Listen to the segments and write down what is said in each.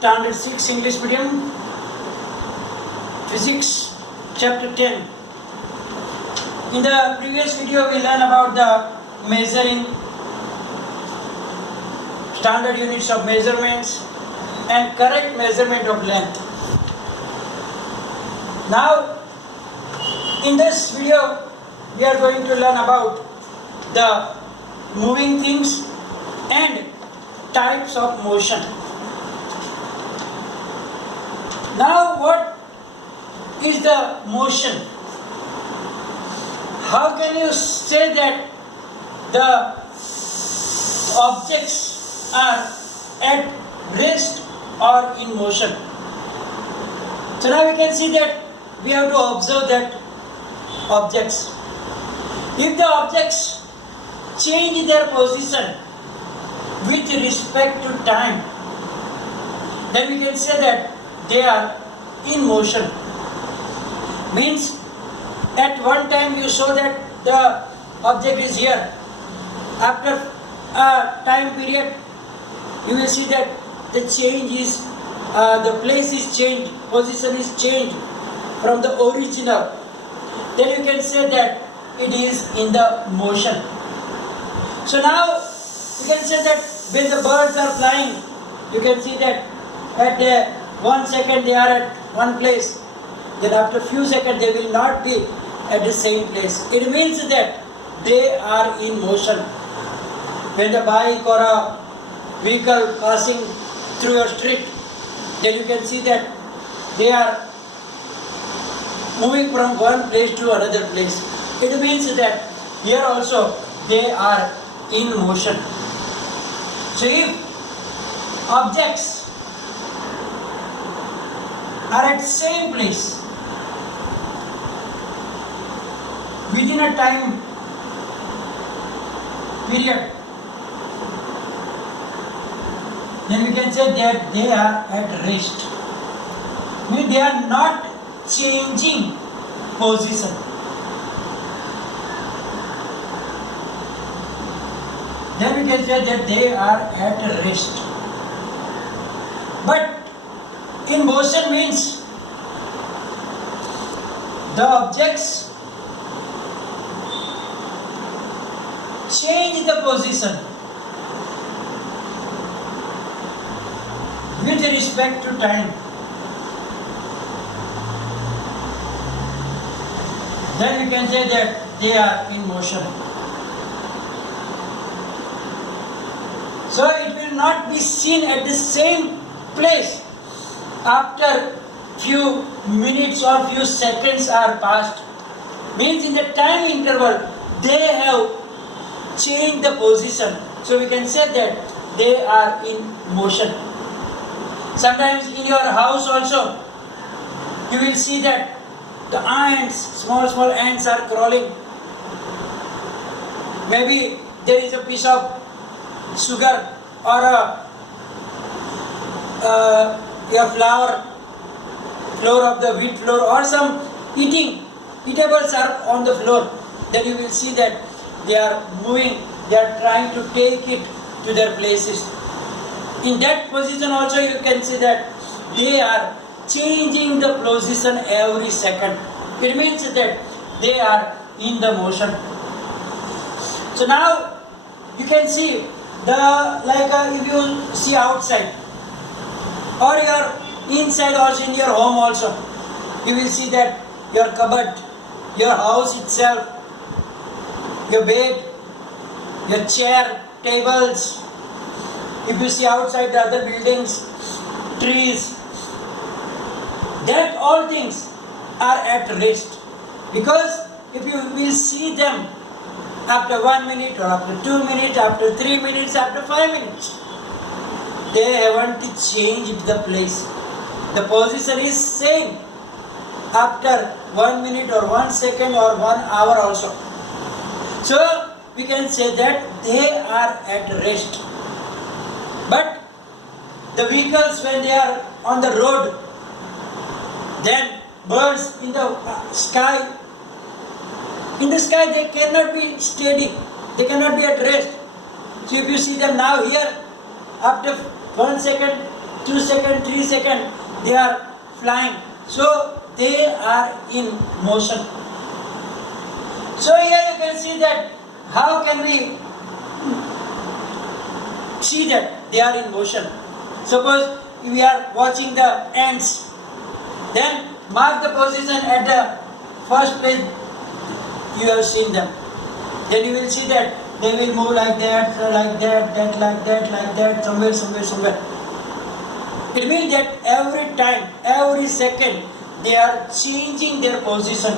Standard 6 English Medium, Physics, Chapter 10. In the previous video, we learned about the measuring, standard units of measurements, and correct measurement of length. Now, in this video, we are going to learn about the moving things and types of motion. Now, what is the motion? How can you say that the objects are at rest or in motion? So now we can see that we have to observe that objects. If the objects change their position with respect to time, then we can say that they are in motion. Means at one time you saw that the object is here. After a time period, you will see that the change is, the place is changed, position is changed from the original. Then you can say that it is in the motion. So now you can say that when the birds are flying, you can see that at 1 second they are at one place, then after few seconds they will not be at the same place. It means that they are in motion. When the bike or a vehicle passing through a street, then you can see that they are moving from one place to another place. It means that here also they are in motion. So if objects are at same place within a time period, then we can say that they are at rest. Means they are not changing position. Then we can say that they are at rest. But in motion means the objects change the position with respect to time. Then we can say that they are in motion. So it will not be seen at the same place after few minutes or few seconds are passed. Means in the time interval they have changed the position. So we can say that they are in motion. Sometimes in your house also you will see that the ants, small ants are crawling. Maybe there is a piece of sugar or a flour of the wheat flour or some eatables are on the floor. Then you will see that they are moving, they are trying to take it to their places. In that position also you can see that they are changing the position every second. It means that they are in the motion. So now you can see if you see outside or your inside also in your home also, you will see that your cupboard, your house itself, your bed, your chair, tables, if you see outside the other buildings, trees, that all things are at rest. Because if you will see them after 1 minute or after 2 minutes, after 3 minutes, after 5 minutes, they haven't changed the place. The position is same after 1 minute or 1 second or 1 hour also. So we can say that they are at rest. But the vehicles, when they are on the road, then birds in the sky they cannot be steady, they cannot be at rest. So if you see them now here, after 1 second 2 seconds, 3 seconds, they are flying. So they are in motion. So here you can see that how can we see that they are in motion. Suppose we are watching the ants, then mark the position at the first place you have seen them. Then you will see that they will move like that, like that, somewhere. It means that every time, every second, they are changing their position,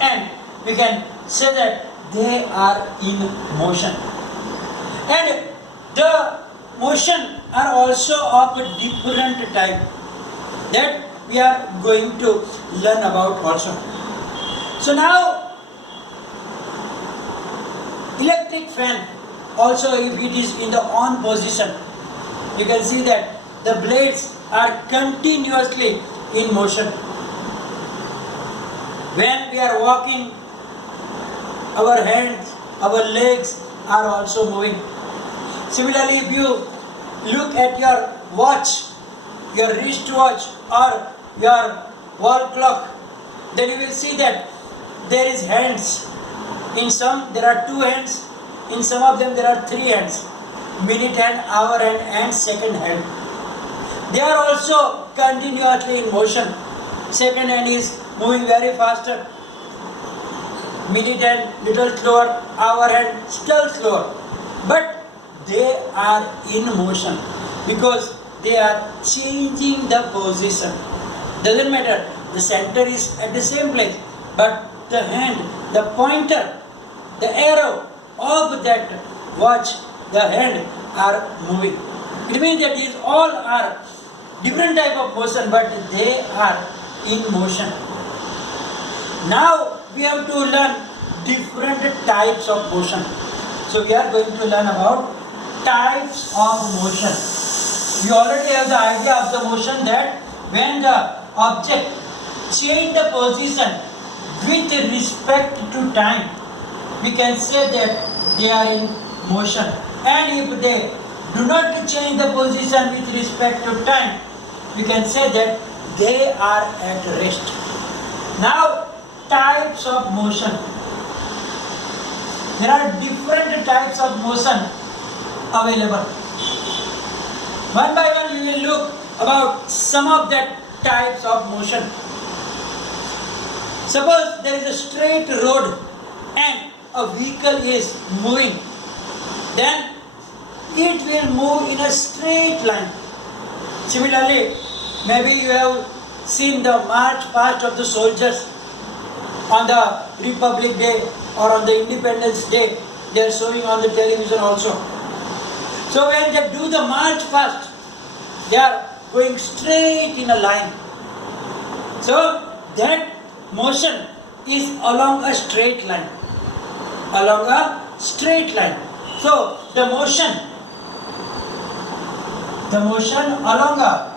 and we can say that they are in motion. And the motion are also of a different type that we are going to learn about also. So now, electric fan also, if it is in the on position, you can see that the blades are continuously in motion. When we are walking, our hands, our legs are also moving. Similarly, if you look at your watch, your wristwatch or your wall clock, then you will see that there is hands. In some there are 2 hands, in some of them there are 3 hands. Minute hand, hour hand and second hand. They are also continuously in motion. Second hand is moving very faster. Minute hand little slower, hour hand still slower. But they are in motion because they are changing the position. Doesn't matter, the center is at the same place, but the hand, the pointer, the arrow of that watch, the hand are moving. It means that these all are different type of motion, but they are in motion. Now we have to learn different types of motion. So we are going to learn about types of motion. We already have the idea of the motion that when the object change the position with respect to time, we can say that they are in motion. And if they do not change the position with respect to time, we can say that they are at rest. Now, types of motion. There are different types of motion available. One by one we will look about some of that types of motion. Suppose there is a straight road and a vehicle is moving, then it will move in a straight line. Similarly, maybe you have seen the march past of the soldiers on the Republic Day or on the Independence Day. They are showing on the television also. So when they do the march past, they are going straight in a line. So that motion is along a straight line. Along a straight line. So the motion along a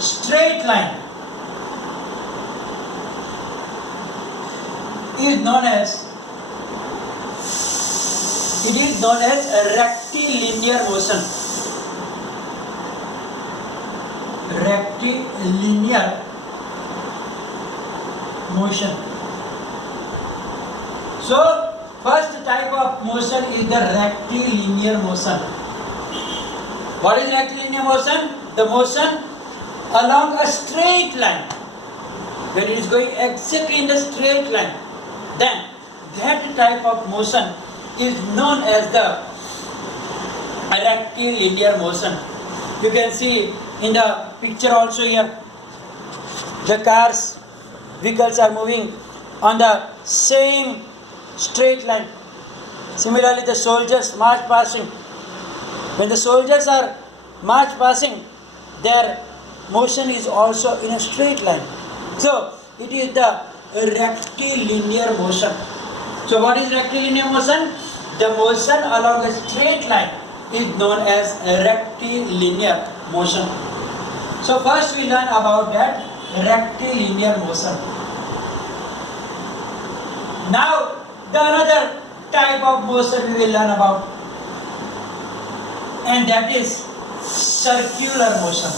straight line is known as rectilinear motion. Rectilinear motion. So first type of motion is the rectilinear motion. What is rectilinear motion? The motion along a straight line. When it is going exactly in the straight line, then that type of motion is known as the rectilinear motion. You can see in the picture also here, the cars, vehicles are moving on the same straight line. Similarly, the soldiers march passing. When the soldiers are march passing, their motion is also in a straight line. So it is the rectilinear motion. So what is rectilinear motion? The motion along a straight line is known as rectilinear motion. So first we learn about that rectilinear motion. Now the another type of motion we will learn about, and that is circular motion.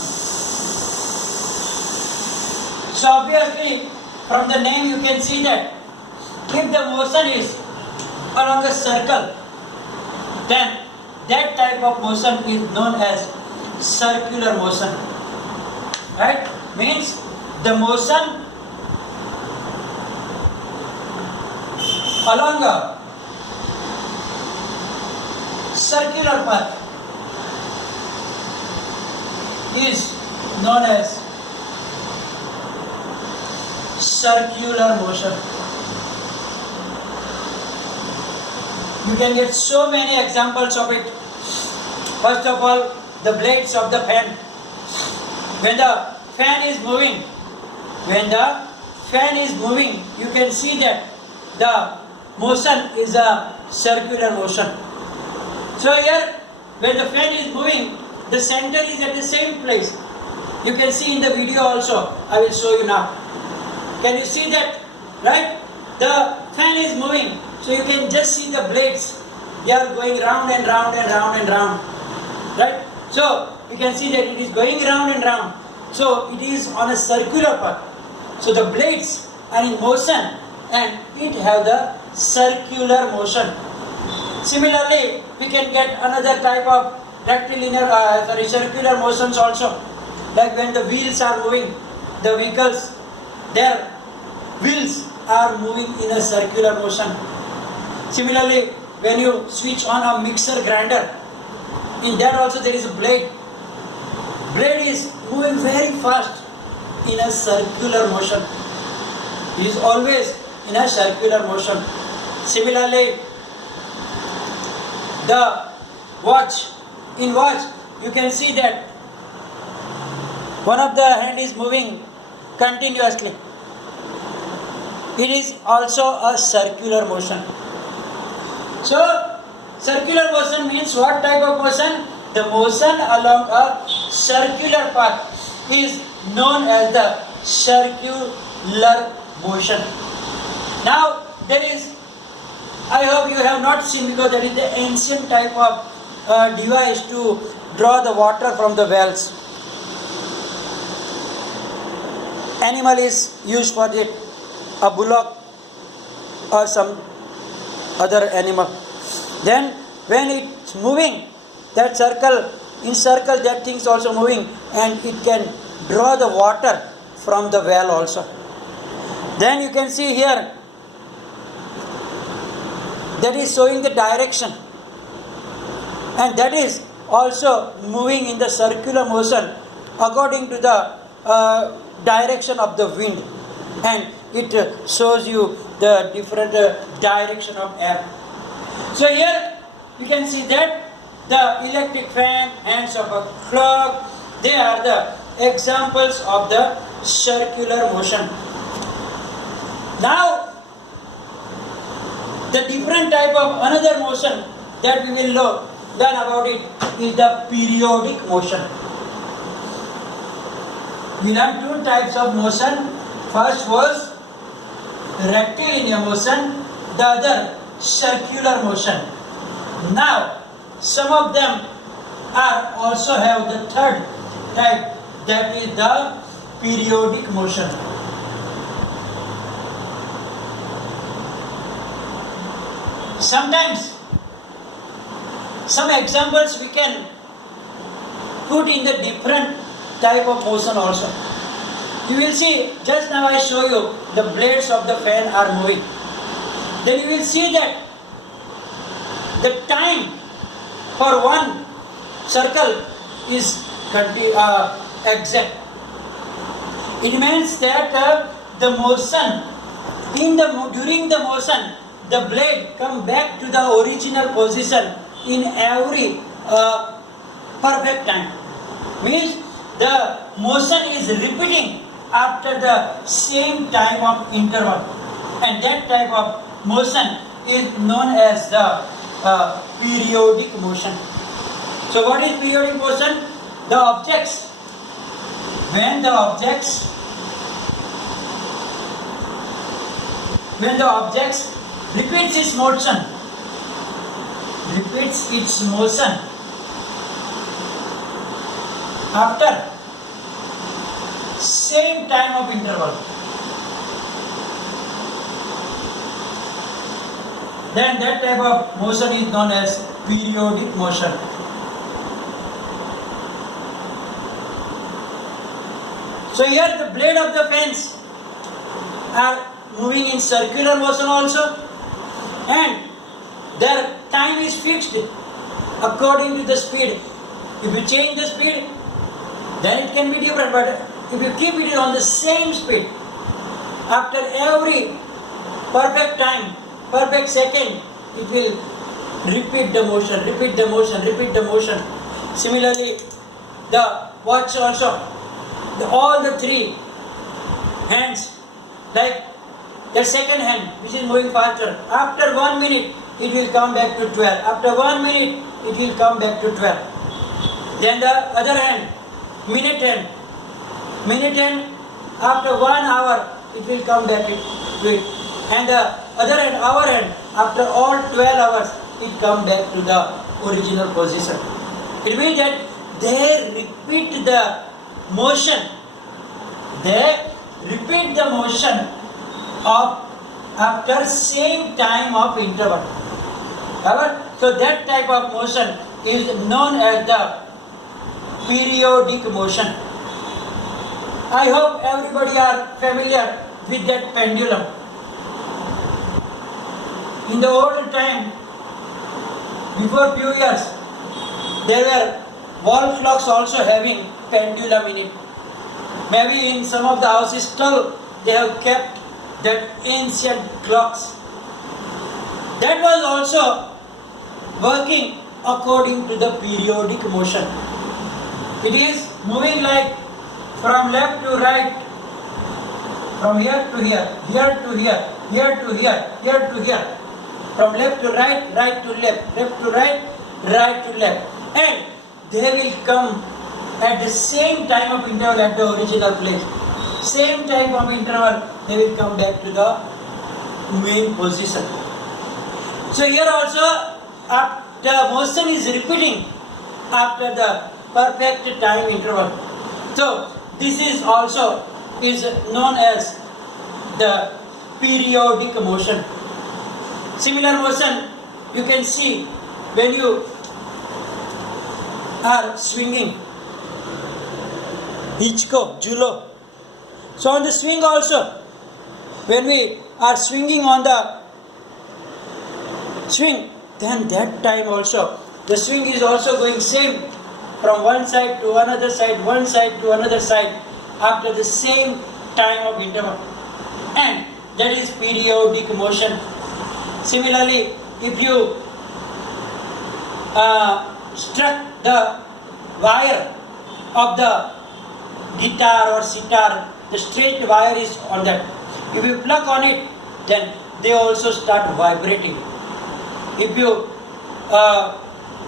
So obviously from the name you can see that if the motion is along a circle, then that type of motion is known as circular motion. Right? Means the motion along a circular path is known as circular motion. You can get so many examples of it. First of all, the blades of the fan. When the fan is moving, you can see that the motion is a circular motion. So here, when the fan is moving, the center is at the same place. You can see in the video also. I will show you now. Can you see that? Right? The fan is moving. So you can just see the blades. They are going round and round and round and round. Right? So you can see that it is going round and round. So it is on a circular path. So the blades are in motion and it have the circular motion. Similarly, we can get another type of circular motions also. Like when the wheels are moving, the vehicles, their wheels are moving in a circular motion. Similarly, when you switch on a mixer grinder, in that also there is a blade. Blade is moving very fast in a circular motion. It is always in a circular motion. Similarly, the watch. In watch, you can see that one of the hand is moving continuously. It is also a circular motion. So, circular motion means what type of motion? The motion along a circular path is known as the circular motion. Now, there is, I hope you have not seen, because that is the ancient type of device to draw the water from the wells. Animal is used for it, a bullock or some other animal. Then when it's moving, that circle, in circle that thing is also moving and it can draw the water from the well also. Then you can see here, that is showing the direction. And that is also moving in the circular motion according to the direction of the wind. And it shows you the different direction of air. So here you can see that the electric fan, hands of a clock, they are the examples of the circular motion. Now, the different type of another motion that we will learn about it is the periodic motion. We learned two types of motion. First was rectilinear motion, the other circular motion. Now, some of them are also have the third type, that is the periodic motion. Sometimes, some examples we can put in the different type of motion also. You will see, just now I show you, the blades of the fan are moving. Then you will see that the time for one circle is exact. It means that the motion, during the motion, the blade come back to the original position in every perfect time. Means the motion is repeating after the same time of interval, and that type of motion is known as the periodic motion. So what is periodic motion? The objects, when the objects repeats its motion after same time of interval, then that type of motion is known as periodic motion. So here the blade of the fans are moving in circular motion also, and their time is fixed according to the speed. If you change the speed, then it can be different, but if you keep it on the same speed, after every perfect time, perfect second, it will repeat the motion, repeat the motion, repeat the motion. Similarly, the watch also, all the three hands, like the second hand which is moving faster, after 1 minute it will come back to 12, after 1 minute it will come back to 12. Then the other hand, minute hand, after 1 hour it will come back to it, and the other hand, hour hand, after all 12 hours it come back to the original position. It means that they repeat the motion, of after same time of interval. So that type of motion is known as the periodic motion. I hope everybody are familiar with that pendulum. In the old time, before few years, there were wall clocks also having pendulum in it. Maybe in some of the houses still they have kept that ancient clocks. That was also working according to the periodic motion. It is moving like from left to right, from here to here, here to here, here to here, here to here, from left to right, right to left, left to right, right to left, and they will come at the same time of interval at the original place. Same time of interval, they will come back to the main position. So here also, the motion is repeating after the perfect time interval. So this is also known as the periodic motion. Similar motion you can see when you are swinging, hitchcock, julo. So on the swing also, when we are swinging on the swing, then that time also the swing is also going same from one side to another side, one side to another side after the same time of interval, and that is periodic motion. Similarly, if you struck the wire of the guitar or sitar, the straight wire is on that. If you pluck on it, then they also start vibrating. If you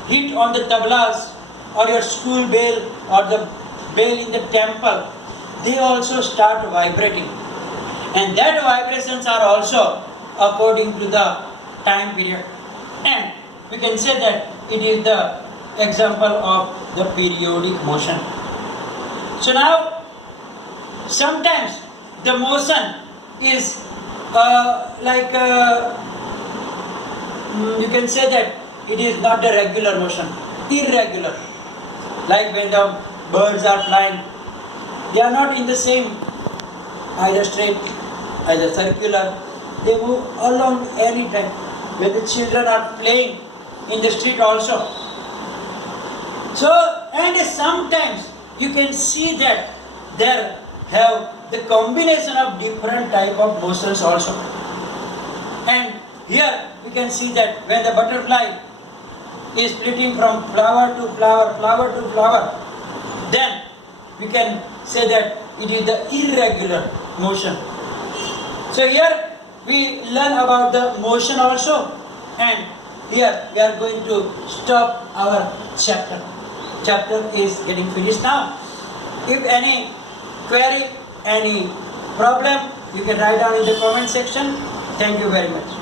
hit on the tablas or your school bell or the bell in the temple, they also start vibrating. And that vibrations are also according to the time period. And we can say that it is the example of the periodic motion. So now, sometimes the motion is you can say that it is not a regular motion, irregular. Like when the birds are flying, they are not in the same, either straight, either circular. They move along any time. When the children are playing in the street also. So, and sometimes you can see that there have the combination of different type of motions also. And here you can see that when the butterfly is splitting from flower to flower, flower to flower, then we can say that it is the irregular motion. So here we learn about the motion also, and here we are going to stop our chapter. Chapter is getting finished now. If any query, any problem, you can write down in the comment section. Thank you very much.